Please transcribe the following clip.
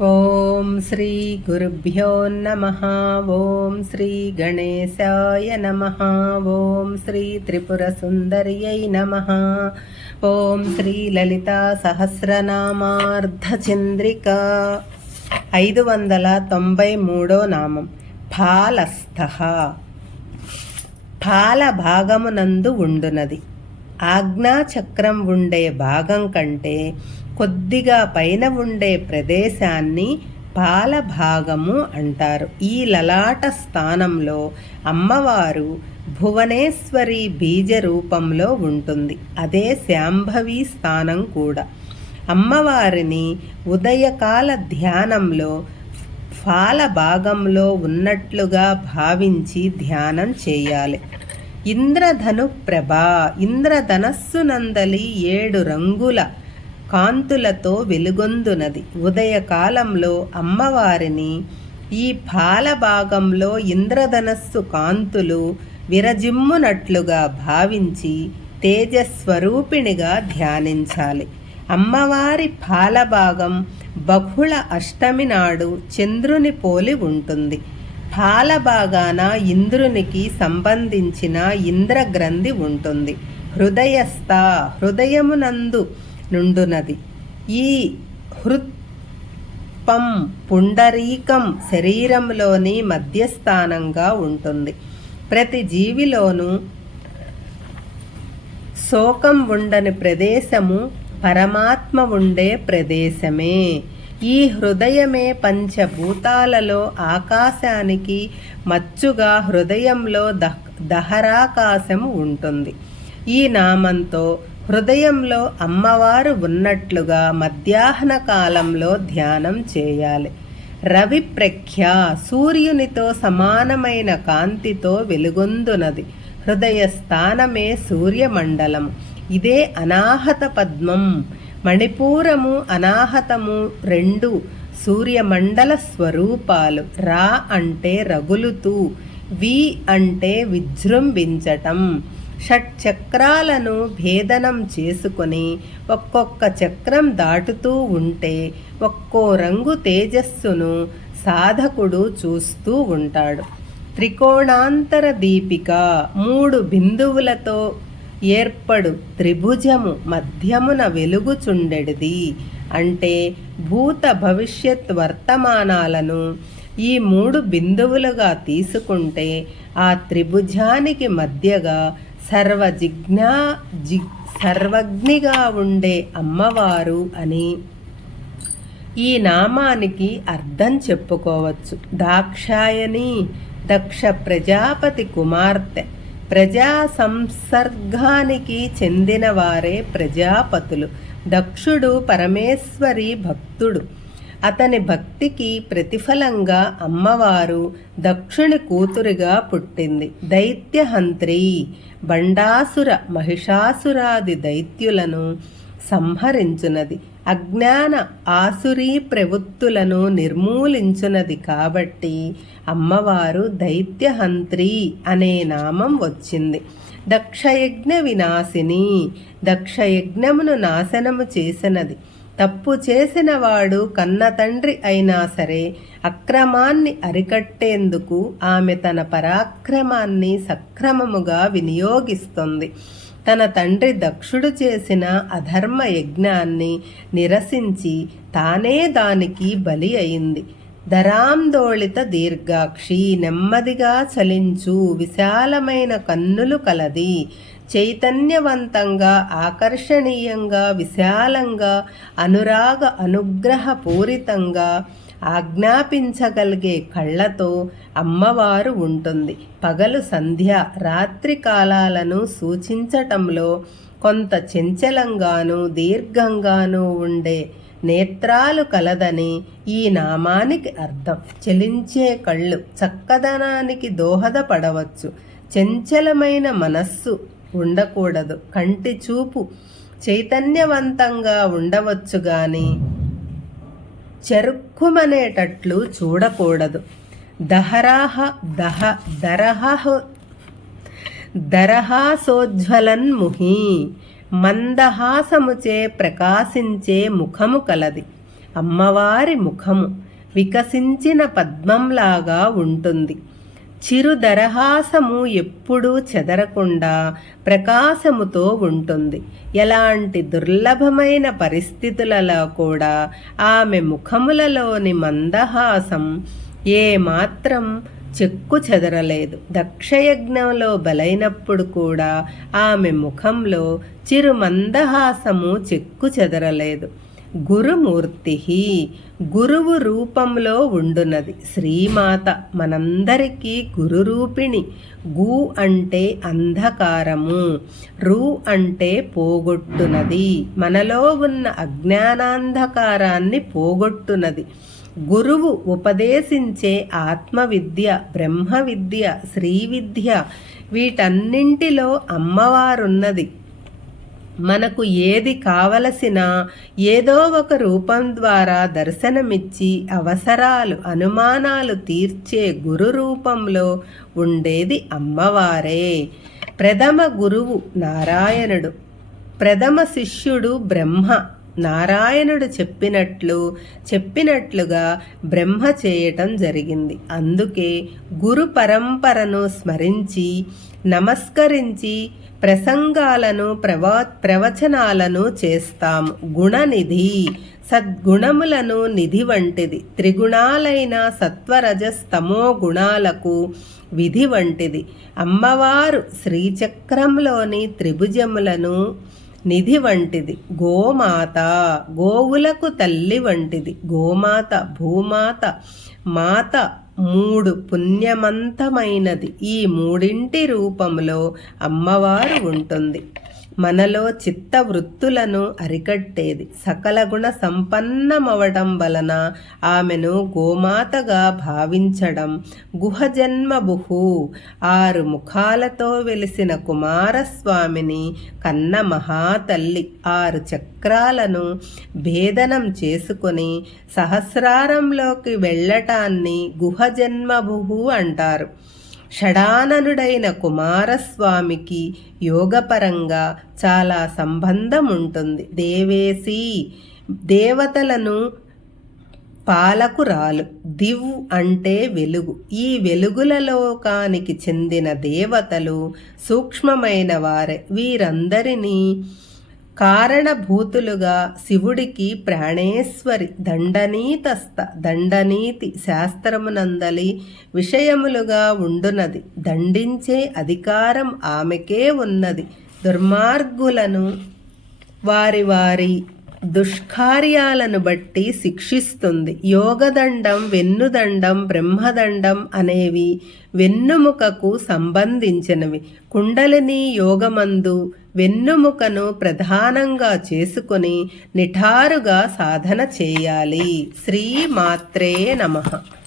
ఓం శ్రీ గురుభ్యో నమ. ఓం శ్రీ గణేశాయ నమ. ఓం శ్రీ త్రిపుర సుందర్యై నమ. ఓం శ్రీ లలిత సహస్రనామార్ధచంద్రిక ఐదు వందల తొంభై మూడో నామం. ఫాలస్థ. ఫాల భాగమునందు ఉండునది. ఆజ్ఞాచక్రం ఉండే భాగం కంటే కొద్దిగా పైన ఉండే ప్రదేశాన్ని పాలభాగము అంటారు. ఈ లలాట స్థానంలో అమ్మవారు భువనేశ్వరి బీజ రూపంలో ఉంటుంది. అదే శాంభవి స్థానం కూడా. అమ్మవారిని ఉదయకాల ధ్యానంలో ఫాల భాగంలో ఉన్నట్లుగా భావించి ధ్యానం చేయాలి. ఇంద్రధను ప్రభా ఇంద్రధనస్సు నందలి ఏడు రంగుల కాంతులతో వెలుగొందునది. ఉదయకాలంలో అమ్మవారిని ఈ పాలభాగంలో ఇంద్రధనస్సు కాంతులు విరజిమ్మునట్లుగా భావించి తేజస్వరూపిణిగా ధ్యానించాలి. అమ్మవారి పాలభాగం బహుళ అష్టమి నాడు చంద్రుని పోలి ఉంటుంది. పాలభాగాన ఇంద్రునికి సంబంధించిన ఇంద్రగ్రంథి ఉంటుంది. హృదయస్థ హృదయమునందు నుండునది. ఈ హృత్పం పుండరీకం శరీరంలోని మధ్యస్థానంగా ఉంటుంది. ప్రతి జీవిలోనూ శోకం ఉండని ప్రదేశము పరమాత్మ ఉండే ప్రదేశమే. ఈ హృదయమే పంచభూతాలలో ఆకాశానికి మచ్చుగా హృదయంలో దహ దహరాకాశము ఉంటుంది. ఈ నామంతో హృదయంలో అమ్మవారు ఉన్నట్లుగా మధ్యాహ్న కాలంలో ధ్యానం చేయాలి. రవి ప్రఖ్య సూర్యునితో సమానమైన కాంతితో వెలుగొందునది. హృదయ స్థానమే సూర్యమండలం. ఇదే అనాహత పద్మం. మణిపూరము అనాహతము రెండు సూర్యమండల స్వరూపాలు. రా అంటే రగులుతూ వి అంటే విజృంభించటం. షట్చక్రాలను భేదనం చేసుకొని ఒక్కొక్క చక్రం దాటుతూ ఉంటే ఒక్కో రంగు తేజస్సును సాధకుడు చూస్తూ ఉంటాడు. త్రికోణాంతర దీపిక మూడు బిందువులతో ఏర్పడు త్రిభుజము మధ్యమున వెలుగుచుండెడిది. అంటే భూత భవిష్యత్ వర్తమానాలను ఈ మూడు బిందువులుగా తీసుకుంటే ఆ త్రిభుజానికి మధ్యగా సర్వజిజ్ఞా జి సర్వజ్ఞిగా ఉండే అమ్మవారు అని ఈ నామానికి అర్థం చెప్పుకోవచ్చు. దాక్షాయని దక్ష ప్రజాపతి కుమార్తె ప్రజా సంసర్గానికి చెందినవారే ప్రజాపతులు. దక్షుడు పరమేశ్వరి భక్తుడు. అతని భక్తికి ప్రతిఫలంగా అమ్మవారు దక్షిణ కూతురిగా పుట్టింది. దైత్యహంత్రి బండాసుర మహిషాసురాది దైత్యులను సంహరించునది. అజ్ఞాన ఆసురీ ప్రవృత్తులను నిర్మూలించునది కాబట్టి అమ్మవారు దైత్యహంత్రి అనే నామం వచ్చింది. దక్షయజ్ఞ వినాశిని దక్షయజ్ఞమును నాశనము చేసినది. తప్పు చేసిన వాడు కన్న తండ్రి అయినా సరే అక్రమాన్ని అరికట్టేందుకు ఆమె తన పరాక్రమాన్ని సక్రమముగా వినియోగిస్తుంది. తన తండ్రి దక్షుడు చేసిన అధర్మ యజ్ఞాన్ని నిరసించి తానే దానికి బలి అయింది. ధరాందోళిత దీర్ఘాక్షి నెమ్మదిగా చలించు విశాలమైన కన్నులు కలది. చైతన్యవంతంగా ఆకర్షణీయంగా విశాలంగా అనురాగ అనుగ్రహపూరితంగా ఆజ్ఞాపించగలిగే కళ్ళతో అమ్మవారు ఉంటుంది. పగలు సంధ్య రాత్రి కాలాలను సూచించటంలో కొంత చెంచలంగాను దీర్ఘంగాను ఉండే నేత్రాలు కలదని ఈ నామానికి అర్థం. చెలించే కళ్ళు చక్కదనానికి దోహదపడవచ్చు. చంచలమైన మనస్సు ఉండకూడదు. కంటి చూపు చైతన్యవంతంగా ఉండవచ్చు కానీ చెరుక్కుమనేటట్లు చూడకూడదు. దహరాహ దహ దరహ దరహాసోజ్వలన్ముహి మందహాసముచే ప్రకాశించే ముఖము కలది. అమ్మవారి ముఖము వికసించిన పద్మంలాగా ఉంటుంది. చిరు దరహాసము ఎప్పుడూ చెదరకుండా ప్రకాశముతో ఉంటుంది. ఎలాంటి దుర్లభమైన పరిస్థితులలో కూడా ఆమె ముఖములలోని మందహాసం ఏమాత్రం చెక్కు చెదరలేదు. దక్షయజ్ఞంలో బలైనప్పుడు కూడా ఆమె ముఖంలో చిరు మందహాసము చెక్కు చెదరలేదు. గురుమూర్తి గురువు రూపంలో ఉండునది. శ్రీమాత మనందరికీ గురురూపిణి. గు అంటే అంధకారము. రు అంటే పోగొట్టునది. మనలో ఉన్న అజ్ఞానాంధకారాన్ని పోగొట్టునది. గురువు ఉపదేశించే ఆత్మవిద్య బ్రహ్మ విద్య శ్రీ విద్య వీటన్నింటిలో అమ్మవారున్నది. మనకు ఏది కావలసినా ఏదో ఒక రూపం ద్వారా దర్శనమిచ్చి అవసరాలు అనుమానాలు తీర్చే గురు రూపంలో ఉండేది అమ్మవారే. ప్రథమ గురువు నారాయణుడు ప్రథమ శిష్యుడు బ్రహ్మ. నారాయణుడు చెప్పినట్లు చెప్పినట్లుగా బ్రహ్మ చేయటం జరిగింది. అందుకే గురు పరంపరను స్మరించి నమస్కరించి ప్రసంగాలను ప్రవా ప్రవచనాలను చేస్తాము గుణనిధి. సద్గుణములను నిధి వంటిది. త్రిగుణాలైన సత్వరజస్తమో గుణాలకు విధి వంటిది. అమ్మవారు శ్రీచక్రంలోని త్రిభుజములను నిధి వంటిది. గోమాత గోవులకు తల్లి వంటిది. గోమాత భూమాత మాత మూడు పుణ్యమంతమైనది. ఈ మూడింటి రూపంలో అమ్మవారు ఉంటుంది. మనలో చిత్త వృత్తులను అరికట్టేది. సకల గుణ సంపన్నమవటం వలన ఆమెను గోమాతగా భావించడం. గుహజన్మబుహు. ఆరు ముఖాలతో వెలిసిన కుమారస్వామిని కన్న మహాతల్లి ఆరు చక్రాలను భేదనం చేసుకొని సహస్రారంలోకి వెళ్ళటాన్ని గుహజన్మబుహు అంటారు. షడాననుడైన కుమారస్వామికి యోగపరంగా చాలా సంబంధం ఉంటుంది దేవేసి దేవతలను పాలకురాలు దివ్ అంటే వెలుగు. ఈ వెలుగుల లోకానికి చెందిన దేవతలు సూక్ష్మమైన వారే. వీరందరినీ కారణభూతులుగా శివుడికి ప్రాణేశ్వరి దండనీతస్థ దండనీతి శాస్త్రమునందలి విషయములుగా ఉండునది. దండించే అధికారం ఆమెకే ఉన్నది. దుర్మార్గులను వారి వారి దుష్కార్యాలను బట్టి శిక్షిస్తుంది. యోగదండం వెన్నుదండం బ్రహ్మదండం అనేవి వెన్నుముకకు సంబంధించినవి. కుండలిని యోగమందు వెన్నుముకను ప్రధానంగా చేసుకొని నిఠారుగా సాధన చేయాలి. శ్రీ మాత్రే నమః.